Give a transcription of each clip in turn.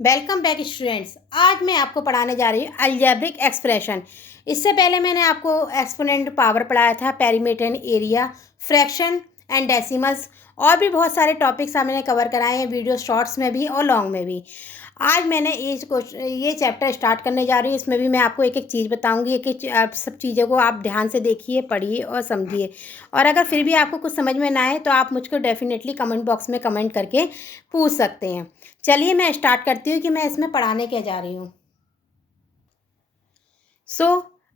Welcome back students. आज मैं आपको पढ़ाने जा रही हूँ अलजेब्रिक एक्सप्रेशन। इससे पहले मैंने आपको एक्सपोनेंट पावर पढ़ाया था, perimeter and area, fraction and decimals, और भी बहुत सारे टॉपिक्स मैंने कवर कराए हैं वीडियो शॉर्ट्स में भी और लॉन्ग में भी। आज मैंने ये चैप्टर स्टार्ट करने जा रही हूँ। इसमें भी मैं आपको एक एक चीज़ बताऊंगी। एक एक आप सब चीज़ों को आप ध्यान से देखिए, पढ़िए और समझिए। और अगर फिर भी आपको कुछ समझ में ना आए तो आप मुझको डेफिनेटली कमेंट बॉक्स में कमेंट करके पूछ सकते हैं। चलिए मैं स्टार्ट करती हूँ कि मैं इसमें पढ़ाने क्या जा रही हूँ।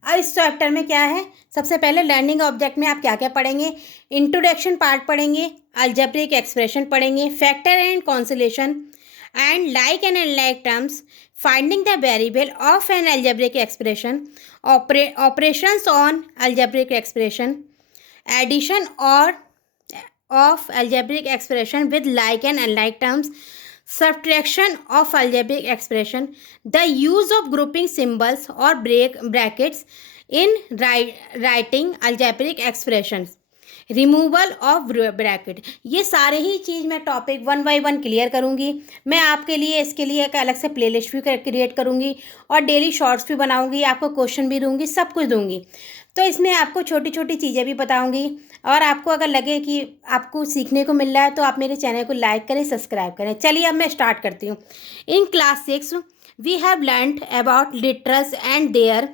अब इस चैप्टर में क्या है, सबसे पहले लर्निंग ऑब्जेक्ट में आप क्या क्या पढ़ेंगे। इंट्रोडक्शन पार्ट पढ़ेंगे, अलजेब्रिक एक्सप्रेशन पढ़ेंगे, factor and consolation and like and unlike terms, finding the variable of an algebraic expression, operations on algebraic expression, addition और of algebraic expression with like and unlike terms, subtraction of algebraic expression, the use of grouping symbols or brackets in writing algebraic expressions, removal of bracket. ये सारे ही चीज़ मैं topic one by one clear करूँगी। मैं आपके लिए इसके लिए एक अलग से प्लेलिस्ट भी क्रिएट करूँगी और डेली शॉर्ट्स भी बनाऊँगी, आपको क्वेश्चन भी दूँगी, सब कुछ दूँगी। तो इसमें आपको छोटी छोटी चीज़ें भी बताऊँगी। और आपको अगर लगे कि आपको सीखने को मिल रहा है तो आप मेरे चैनल को लाइक करें, सब्सक्राइब करें। चलिए अब मैं स्टार्ट करती हूँ। In class 6 we have learned about literals and their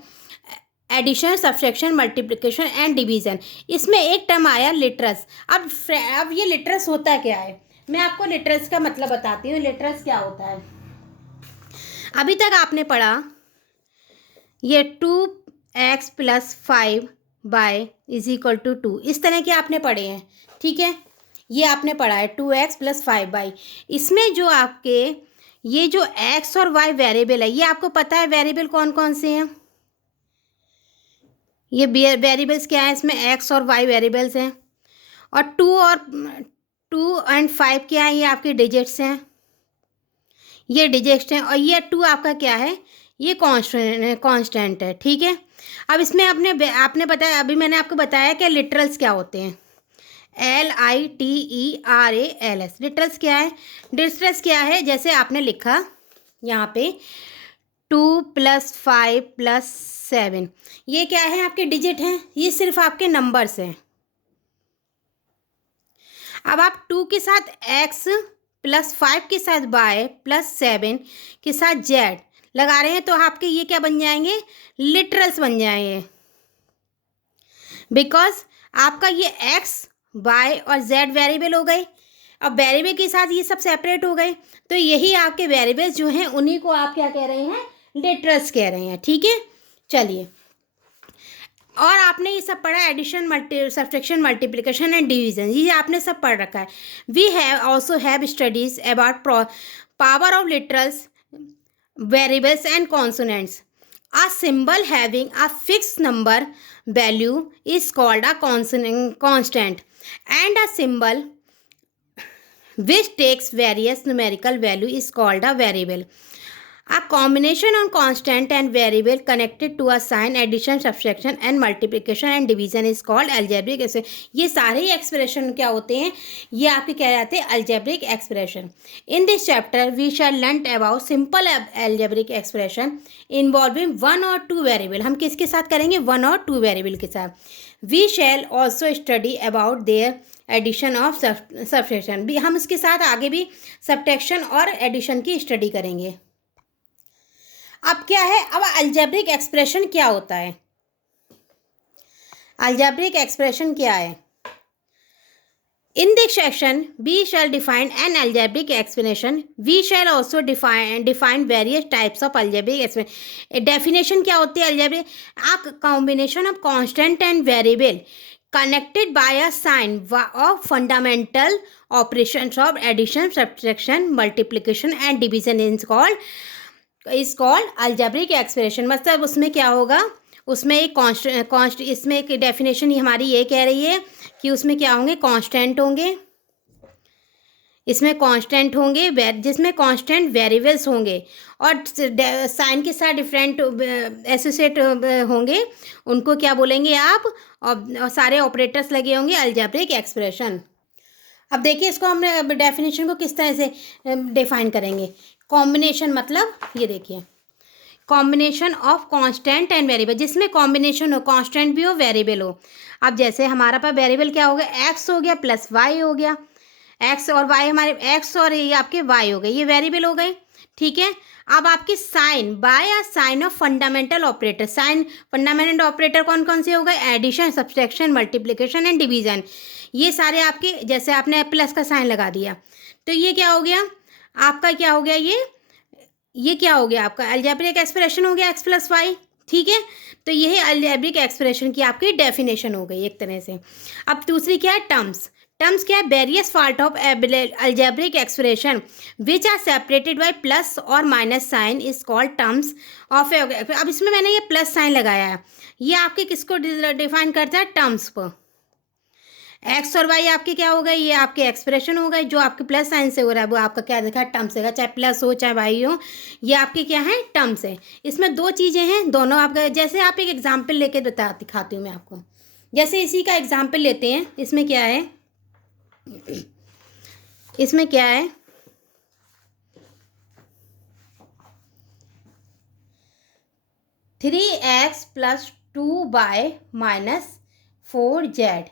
addition, subtraction, multiplication and division. इसमें एक टर्म आया लिटरल्स। अब ये लिटरल्स होता क्या है, मैं आपको लिटरल्स का मतलब बताती हूँ। लिटरल्स क्या होता है, अभी तक आपने पढ़ा ये 2x + 5 bye is equal to 2, इस तरह के आपने पढ़े हैं, ठीक है। ये आपने पढ़ा है 2x + 5 बाई। इसमें जो आपके ये जो x और y वेरिएबल है, ये आपको पता है वेरिएबल कौन कौन से हैं। ये वेरिएबल्स क्या है, इसमें x और y वेरिएबल्स हैं। और 2 एंड 5 क्या है, ये आपके डिजिट्स हैं, ये डिजिट्स हैं। और ये 2 आपका क्या है, ये कांस्टेंट है, ठीक है। अब इसमें आपने बताया, अभी मैंने आपको बताया कि लिटरल्स क्या होते हैं। LITERALS लिटरल्स क्या है, लिटरल्स क्या है, जैसे आपने लिखा यहाँ पे 2 + 5 + 7, ये क्या है, आपके डिजिट हैं, ये सिर्फ आपके नंबर्स हैं। अब आप 2 के साथ x + 5 के साथ y + 7 के साथ z लगा रहे हैं तो आपके ये क्या बन जाएंगे, लिटरल्स बन जाएंगे। बिकॉज आपका ये x y और z वेरिएबल हो गए। अब वेरिएबल के साथ ये सब सेपरेट हो गए, तो यही आपके वेरिएबल्स जो हैं उन्हीं को आप क्या कह रहे हैं, लिटरल्स कह रहे हैं, ठीक है। चलिए, और आपने ये सब पढ़ा, addition, subtraction, multiplication and division, ये आपने सब पढ़ रखा है। We have also have studies about power of literals, variables and consonants. A symbol having a fixed number value is called a constant, and a symbol which takes various numerical value is called a variable. A combination of constant and variable connected to a sign, addition, subtraction and multiplication and division is called algebraic expression. ये सारे ही expression क्या होते हैं, ये आपके क्या जाते हैं, algebraic expression. In this chapter we shall learn about simple algebraic expression involving one or two variable. हम किसके साथ करेंगे, one or two variable के साथ. We shall also study about their addition of subtraction भी, हम उसके साथ आगे भी सब्ट्रैक्शन और एडिशन की स्टडी करेंगे। अब क्या है, अब अलजेब्रिक एक्सप्रेशन क्या होता है, अलजेब्रिक एक्सप्रेशन क्या है। In this section we shall define an algebraic expression, we shall also define various types of algebraic expression. Definition क्या होती है algebraic, a combination of constant and variable connected by a sign of fundamental operations of addition, subtraction, multiplication and division is called algebraic expression। मतलब उसमें क्या होगा, उसमें एक इसमें एक डेफिनेशन हमारी ये कह रही है कि उसमें क्या होंगे, कांस्टेंट होंगे, इसमें कांस्टेंट होंगे, जिसमें कांस्टेंट वेरिएबल्स होंगे और साइन के साथ डिफरेंट एसोसिएट होंगे, उनको क्या बोलेंगे आप, और सारे ऑपरेटर्स लगे होंगे, अलजेब्रिक एक्सप्रेशन। अब देखिए इसको हमने डेफिनेशन को किस तरह से डिफाइन करेंगे। कॉम्बिनेशन मतलब ये देखिए, combination of constant and variable, जिसमें कॉम्बिनेशन हो, कांस्टेंट भी हो वेरिएबल हो। अब जैसे हमारा पास वेरिएबल क्या हो गया, एक्स हो गया प्लस वाई हो गया, एक्स और वाई हमारे, एक्स और ये आपके वाई हो गए, ये वेरिएबल हो गए, ठीक है। अब आपके साइन, बाय या sign of fundamental operator, sign fundamental operator कौन कौन से हो गए, addition, subtraction, multiplication and division, ये सारे आपके, जैसे आपने प्लस का साइन लगा दिया तो ये क्या हो गया आपका, क्या हो गया ये क्या हो गया आपका, अलजेब्रिक एक्सप्रेशन हो गया एक्स प्लस वाई, ठीक है। तो यही अलजेब्रिक एक्सप्रेशन की आपकी डेफिनेशन हो गई एक तरह से। अब दूसरी क्या है, टर्म्स। टर्म्स क्या है, various part of algebraic expression which are separated by plus और minus sign is called terms of. अब इसमें मैंने ये प्लस साइन लगाया है, ये आपके किसको डिफाइन करता है, टर्म्स को। एक्स और वाई आपके क्या हो गए, ये आपके एक्सप्रेशन हो गए, जो आपके प्लस साइन से हो रहा है वो आपका क्या देखा, टर्म्स है, चाहे प्लस हो चाहे वाई हो, ये आपके क्या है, टर्म्स है। इसमें दो चीज़ें हैं, दोनों आपका, जैसे आप एक एग्जाम्पल लेके दिखाती हूँ मैं आपको। जैसे इसी का एग्जाम्पल लेते हैं, इसमें क्या है, इसमें क्या है, 3x + 2y - 4z,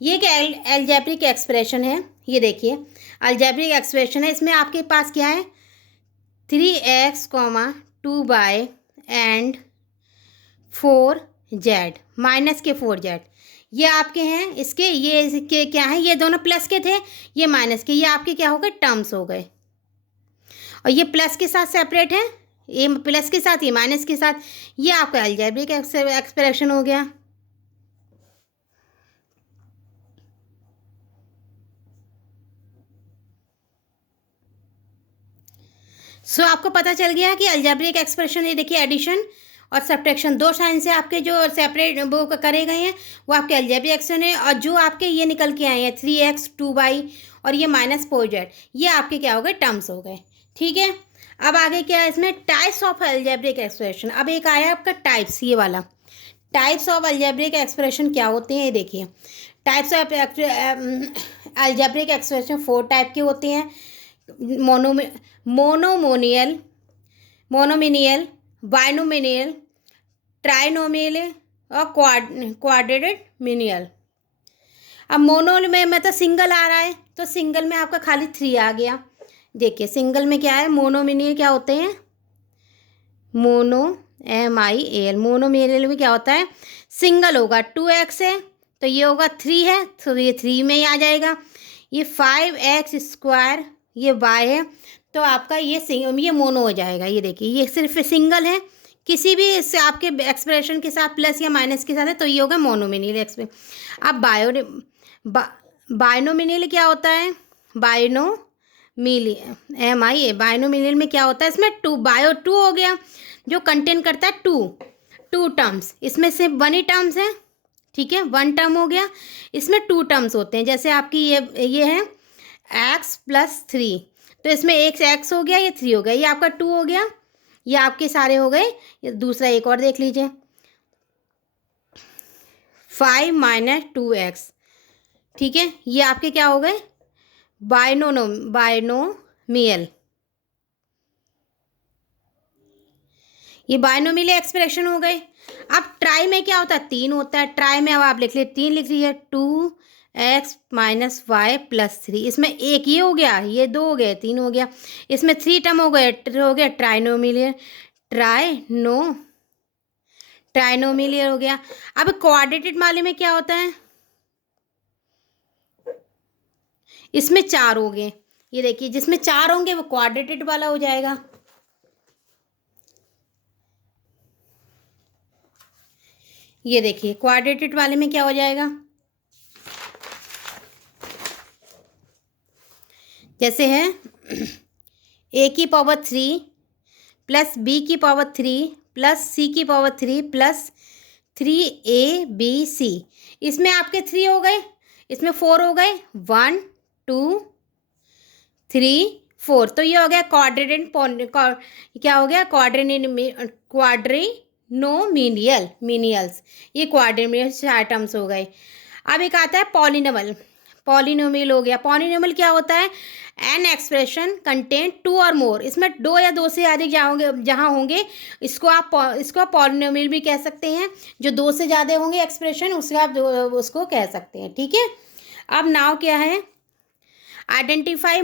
ये क्या अलजेब्रिक एक्सप्रेशन है, ये देखिए अलजेब्रिक एक्सप्रेशन है। इसमें आपके पास क्या है, 3x, 2y and 4z minus के 4z, ये आपके हैं, इसके क्या है, ये दोनों प्लस के थे, ये माइनस के, ये आपके क्या हो गए, टर्म्स हो गए। और ये प्लस के साथ सेपरेट है, ये प्लस के साथ, ये माइनस के साथ, ये आपका अलजेब्रिक एक्सप्रेशन हो गया। सो आपको पता चल गया कि अलजेब्रिक एक्सप्रेशन, ये देखिए एडिशन और सब्ट्रैक्शन दो साइन से आपके जो सेपरेट वो करे गए हैं वो आपके अलजेब्रिक एक्सप्रेशन है। और जो आपके ये निकल के आए हैं 3x 2y और ये -4z, ये आपके क्या हो गए, टर्म्स हो गए, ठीक है। अब आगे क्या है, इसमें टाइप्स ऑफ अलजेब्रिक एक्सप्रेशन। अब एक आया आपका टाइप्स, ये वाला टाइप्स ऑफ अलजेब्रिक एक्सप्रेशन क्या होते हैं, ये देखिए types of algebraic expression 4 type के होते हैं, मोनोमोनियल, मोनोमिनियल, बाइनोमिनियल, ट्राइनोमियल और क्वाड्रेटेड मिनियल। अब मोनो में मतलब सिंगल आ रहा है, तो सिंगल में आपका खाली 3 आ गया। देखिए सिंगल में क्या है, मोनोमिनियल क्या होते हैं, मोनो MIAL, मोनोमिनियल में क्या होता है, सिंगल होगा 2x है तो ये होगा 3 है तो ये 3 में ही आ जाएगा। ये 5x², ये y है तो आपका ये मोनो हो जाएगा। ये देखिए ये सिर्फ सिंगल है, किसी भी इससे आपके एक्सप्रेशन के साथ प्लस या माइनस के साथ है तो ये होगा मोनोमिनियल एक्सप्रेशन। अब बाइनोमिनियल क्या होता है, बाइनोमिनियल MIA, बाइनोमिनियल में क्या होता है, इसमें 2 बायो 2 हो गया जो कंटेन करता है 2 टर्म्स, इसमें सिर्फ 1 ही टर्म्स है, ठीक है, 1 टर्म हो गया, इसमें 2 टर्म्स होते हैं। जैसे आपकी ये है x + 3, तो इसमें एक x हो गया, ये 3 हो गया, ये आपका 2 हो गया, ये आपके सारे हो गए। ये दूसरा एक और देख लीजिए, 5 - 2x, ठीक है, ये आपके क्या हो गए, बाइनोमियल, ये बाइनोमियल एक्सप्रेशन हो गए। अब ट्राई में क्या होता है, 3 होता है, ट्राई में अब आप लिख लिए 3 लिख लीजिए, 2x - y + 3, इसमें एक ये हो गया, ये 2 हो गए, 3 हो गया, इसमें 3 टर्म हो गए, ट्राइनोमिलियर, ट्राइनोमिलियर हो गया। अब क्वाड्रेटेड वाले में क्या होता है, इसमें 4 हो गए, ये देखिए जिसमें 4 होंगे वो क्वाड्रेटेड वाला हो जाएगा। ये देखिए क्वाड्रेटेड वाले में क्या हो जाएगा, जैसे है a³ + b³ + c³ + 3abc, इसमें आपके 3 हो गए, इसमें 4 हो गए, 1 2 3 4, तो ये हो गया क्वाड्रेटेड, क्या हो गया, क्वाड्रिनोमिनियल्स, ये क्वाड्रिनोमिनियल 4 टर्म्स हो गए। अब एक आता है पॉलिनोमियल, पॉलिनोमियल हो गया। पॉलिनोमियल क्या होता है? एन एक्सप्रेशन कंटेन टू और मोर, इसमें दो या दो से अधिक जहाँ होंगे इसको आप पॉलिनोमियल भी कह सकते हैं। जो दो से ज़्यादा होंगे एक्सप्रेशन उसका आप उसको कह सकते हैं, ठीक है। अब नाउ क्या है? Identify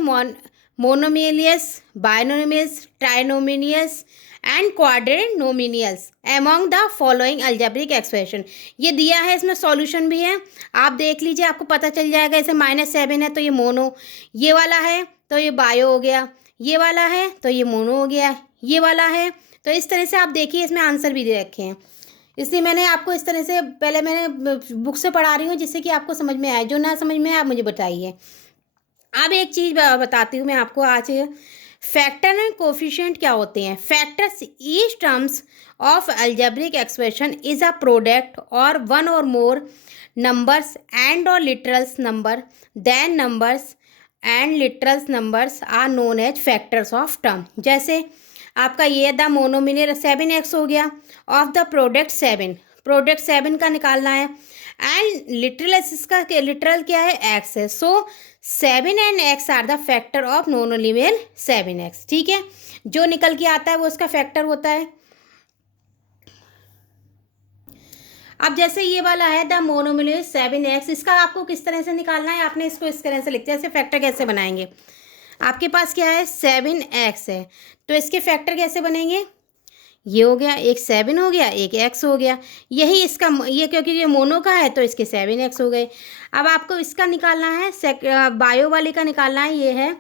monomials, binomials, trinomials and quadrinomials among the following algebraic expression. ये दिया है, इसमें सॉल्यूशन भी है, आप देख लीजिए, आपको पता चल जाएगा। जैसे -7 है तो ये मोनो, ये वाला है तो ये बायो हो गया, ये वाला है तो ये मोनो हो गया, ये वाला है तो इस तरह से आप देखिए, इसमें आंसर भी दे रखे हैं। इसलिए मैंने आपको इस तरह से पहले मैंने बुक से पढ़ा रही हूँ जिससे कि आपको समझ में आए। जो ना समझ में आए आप मुझे बताइए। अब एक चीज़ बताती हूँ मैं आपको आज। फैक्टर एंड कोफिशिएंट क्या होते हैं? Factors each terms of algebraic expression is a product और वन और मोर नंबर्स एंड और literals number then numbers and literals numbers are known as factors of term. जैसे आपका ये द मोनोमिनियर 7x हो गया, ऑफ द प्रोडक्ट 7, प्रोडक्ट 7 का निकालना है, एंड लिटरल इसका लिटरल क्या है? x है। So 7 and x are the factor of monomial 7x, ठीक है। जो निकल के आता है वो उसका फैक्टर होता है। अब जैसे ये वाला है द मोनोमिनियल 7x, इसका आपको किस तरह से निकालना है? आपने इसको इस तरह से लिखते हैं। ऐसे फैक्टर कैसे बनाएंगे? आपके पास क्या है? 7x है, तो इसके फैक्टर कैसे बनेंगे? ये हो गया, एक 7 हो गया, एक x हो गया, यही इसका ये, क्योंकि ये मोनो का है तो इसके 7x हो गए। अब आपको इसका निकालना है, बायो वाले का निकालना है। ये है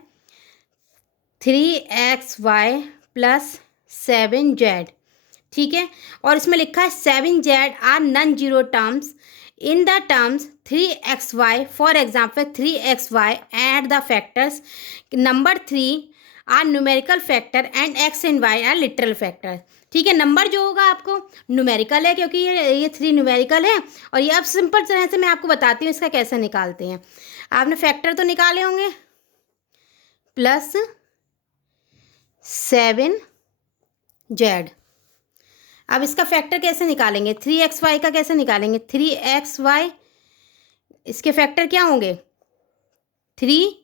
3xy प्लस 7z, ठीक है। और इसमें लिखा है 7z are non zero terms in the terms 3xy, for example 3xy at the factors number 3 are numerical factor and x and y are literal factor, ठीक है। नंबर जो होगा आपको न्यूमेरिकल है, क्योंकि ये 3 न्यूमेरिकल है। और ये अब सिंपल तरह से मैं आपको बताती हूँ इसका कैसे निकालते हैं। आपने फैक्टर तो निकाले होंगे, प्लस 7z। अब इसका फैक्टर कैसे निकालेंगे? 3xy का कैसे निकालेंगे? 3xy, इसके फैक्टर क्या होंगे? 3,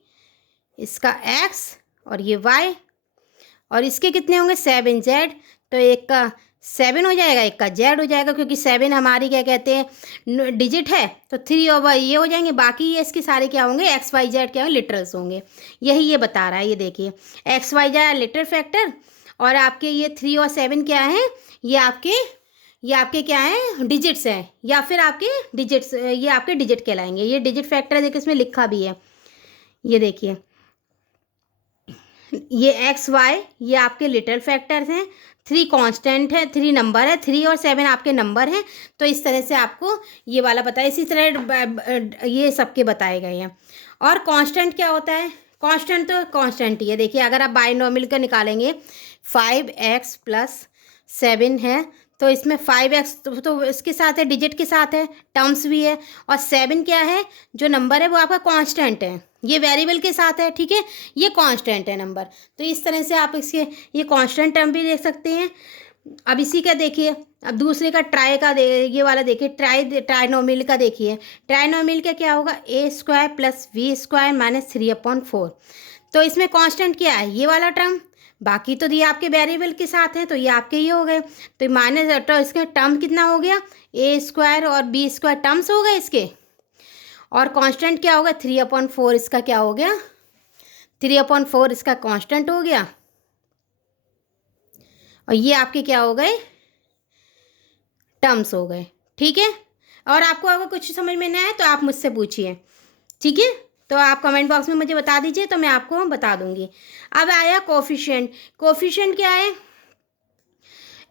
इसका x और ये y, और इसके कितने होंगे? 7z। तो एक का 7 हो जाएगा, एक का z हो जाएगा, क्योंकि 7 हमारी क्या कहते हैं डिजिट है, तो 3 और y ये हो जाएंगे। बाकी ये इसके सारे क्या होंगे? x y z क्या होंगे? लिटरल्स होंगे। यही ये बता रहा है, ये देखिए x y z literal factor, और आपके ये 3 और 7 क्या है? ये आपके क्या हैं? डिजिट्स हैं, या फिर आपके डिजिट्स, ये आपके डिजिट कहलाएंगे। ये डिजिट फैक्टर है, देखिए इसमें लिखा भी है, ये देखिए, ये x y ये आपके लिटरल फैक्टर्स हैं। 3 कांस्टेंट है, 3 नंबर है, 3 और 7 आपके नंबर हैं। तो इस तरह से आपको ये वाला पता है। इसी तरह ये सबके बताए गए हैं। और कांस्टेंट क्या होता है? कांस्टेंट तो कांस्टेंट ही है। देखिए अगर आप बाइनोमियल का निकालेंगे, 5x प्लस 7 है, तो इसमें 5x तो इसके साथ है, डिजिट के साथ है, टर्म्स भी है। और 7 क्या है? जो नंबर है वो आपका कांस्टेंट है, ये वेरिएबल के साथ है, ठीक है। ये कांस्टेंट है नंबर। तो इस तरह से आप इसके ये कांस्टेंट टर्म भी देख सकते हैं। अब इसी का देखिए, अब दूसरे का ट्राई का ये वाला देखिए, ट्राइनोमियल का देखिए। ट्राइनोमियल का क्या होगा? a² plus v² minus 3/4। तो इसमें कांस्टेंट क्या है? ये वाला टर्म। बाकी तो ये आपके वेरिएबल के साथ हैं, तो ये आपके ये हो गए। तो माइनस, तो इसका टर्म कितना हो गया? a² और b² टर्म्स हो गए इसके। और कांस्टेंट क्या होगा? 3/4 इसका क्या हो गया? 3/4 इसका कांस्टेंट हो गया। और ये आपके क्या हो गए? टर्म्स हो गए, ठीक है। और आपको अगर कुछ समझ में नहीं आए तो आप मुझसे पूछिए, ठीक है। तो आप कमेंट बॉक्स में मुझे बता दीजिए, तो मैं आपको बता दूंगी। अब आया कोफिशिएंट। कोफिशिएंट क्या है?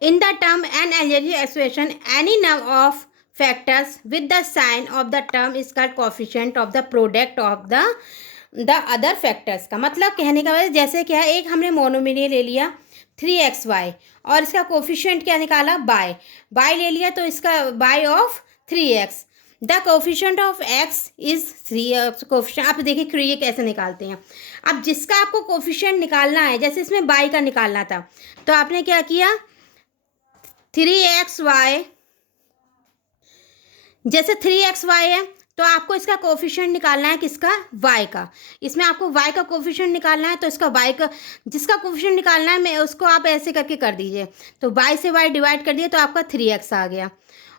In the term and algebraic expression any number of factors with the sign of the term is called coefficient of the product of the other factors. का मतलब कहने का वजह, जैसे क्या है, एक हमने मोनोमिनियल ले लिया 3xy और इसका कोफिशिएंट क्या निकाला? बाय ले लिया, तो इसका by of 3x। The coefficient of x is 3। Coefficient आप देखिए क्रिए कैसे निकालते हैं। अब जिसका आपको कोफिशिएंट निकालना है, जैसे इसमें बाय का निकालना था, तो आपने क्या किया? 3xy, जैसे 3xy है तो आपको इसका कोफिशिएंट निकालना है, किसका, y का। इसमें आपको y का कोफिशिएंट निकालना है, तो इसका y का, जिसका कोफिशिएंट निकालना है मैं उसको आप ऐसे करके कर दीजिए। तो y से y डिवाइड कर दिए तो आपका 3x आ गया।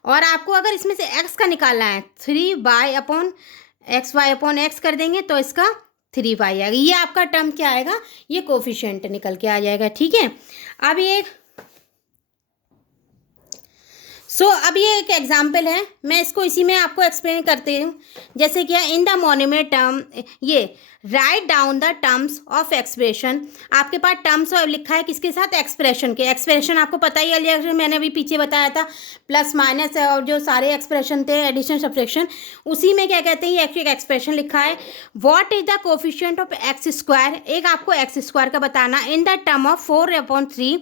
और आपको अगर इसमें से x का निकालना है, 3y/x कर देंगे तो इसका 3y आएगा। ये आपका टर्म क्या आएगा, ये कोफिशिएंट निकल के आ जाएगा। ठीक है, अब ये अब ये एक एग्जाम्पल है, मैं इसको इसी में आपको एक्सप्लेन करती हूँ। जैसे कि इन द मोनोमेट टर्म, ये write down the terms of expression. आपके पास टर्म्स लिखा है किसके साथ, एक्सप्रेशन के। एक्सप्रेशन आपको पता ही है, मैंने अभी पीछे बताया था, प्लस माइनस और जो सारे एक्सप्रेशन थे, एडिशन सब्ट्रैक्शन, उसी में क्या कहते हैं, एक एक्सप्रेशन लिखा है। What is the coefficient of x square, एक आपको एक्स स्क्वायर का बताना, इन the term of 4/3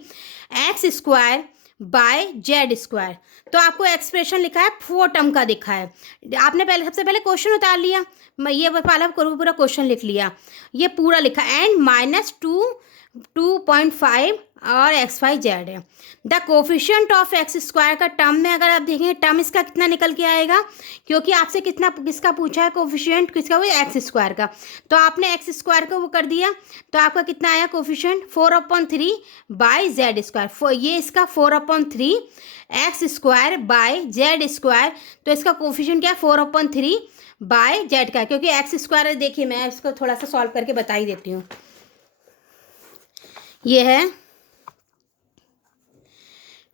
x square by Z square. तो आपको एक्सप्रेशन लिखा है, 4 टर्म का दिखा है। आपने पहले सबसे पहले क्वेश्चन उतार लिया, मैं ये वाला पूरा क्वेश्चन लिख लिया, ये पूरा लिखा, एंड -2.5 और XYZ है। The coefficient of x square का टर्म में अगर आप देखेंगे, टर्म इसका कितना निकल के आएगा, क्योंकि आपसे किसका पूछा है कोफिशिएंट, किसका, वो एक्स स्क्वायर का। तो आपने एक्स स्क्वायर को वो कर दिया, तो आपका कितना आया कोफिशिएंट, 4/3 बाई जेड स्क्वायर। ये इसका 4/3 x square by Z square, तो इसका कोफिशिएंट क्या है, 4/3 बाय जेड का, क्योंकि एक्स स्क्वायर, देखिए मैं इसको थोड़ा सा सॉल्व करके बता ही देती हूँ। ये है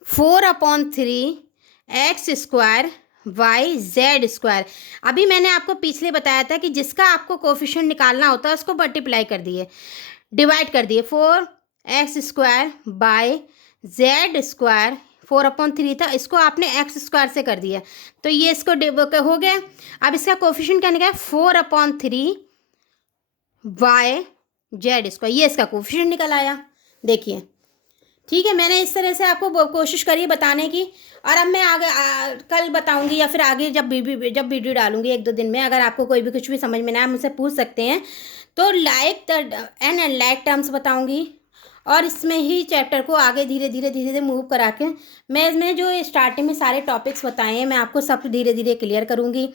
4/3 x square y z square. अभी मैंने आपको पिछले बताया था कि जिसका आपको कोफिशिएंट निकालना होता है उसको मल्टीप्लाई कर दिए, डिवाइड कर दिए, 4x square by Z square, 4/3 था, इसको आपने एक्स स्क्वायर से कर दिया, तो ये इसको हो गया। अब इसका कोफिशिएंट क्या निकला, 4/3 वाई जेड स्क्वायर, ये इसका कोफिशिएंट निकल आया। देखिए, ठीक है, मैंने इस तरह से आपको कोशिश करी बताने की, और अब मैं आगे कल बताऊंगी, या फिर आगे जब वीडियो डालूंगी 1-2 दिन में, अगर आपको कोई भी कुछ भी समझ में ना आए मुझसे पूछ सकते हैं। तो like the end unlike terms बताऊंगी, और इसमें ही चैप्टर को आगे धीरे धीरे मूव करा के मैं इसमें जो स्टार्टिंग में सारे टॉपिक्स बताए हैं मैं आपको सब धीरे धीरे क्लियर करूँगी।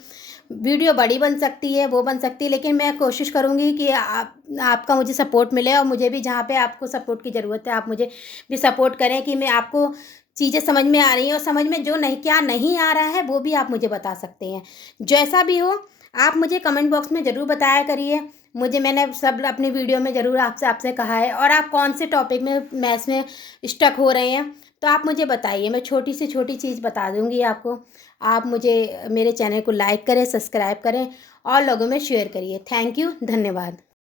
वीडियो बड़ी बन सकती है, वो बन सकती है, लेकिन मैं कोशिश करूँगी कि आपका मुझे सपोर्ट मिले, और मुझे भी जहाँ पे आपको सपोर्ट की ज़रूरत है आप मुझे भी सपोर्ट करें, कि मैं आपको चीज़ें समझ में आ रही हैं, और समझ में जो नहीं आ रहा है वो भी आप मुझे बता सकते हैं। जैसा भी हो आप मुझे कमेंट बॉक्स में ज़रूर बताया करिए। मैंने सब अपनी वीडियो में ज़रूर आपसे कहा है, और आप कौन से टॉपिक में मैथ्स में स्टक हो रहे हैं तो आप मुझे बताइए, मैं छोटी से छोटी चीज़ बता दूंगी आपको। आप मुझे मेरे चैनल को लाइक करें, सब्सक्राइब करें और लोगों में शेयर करिए। थैंक यू, धन्यवाद।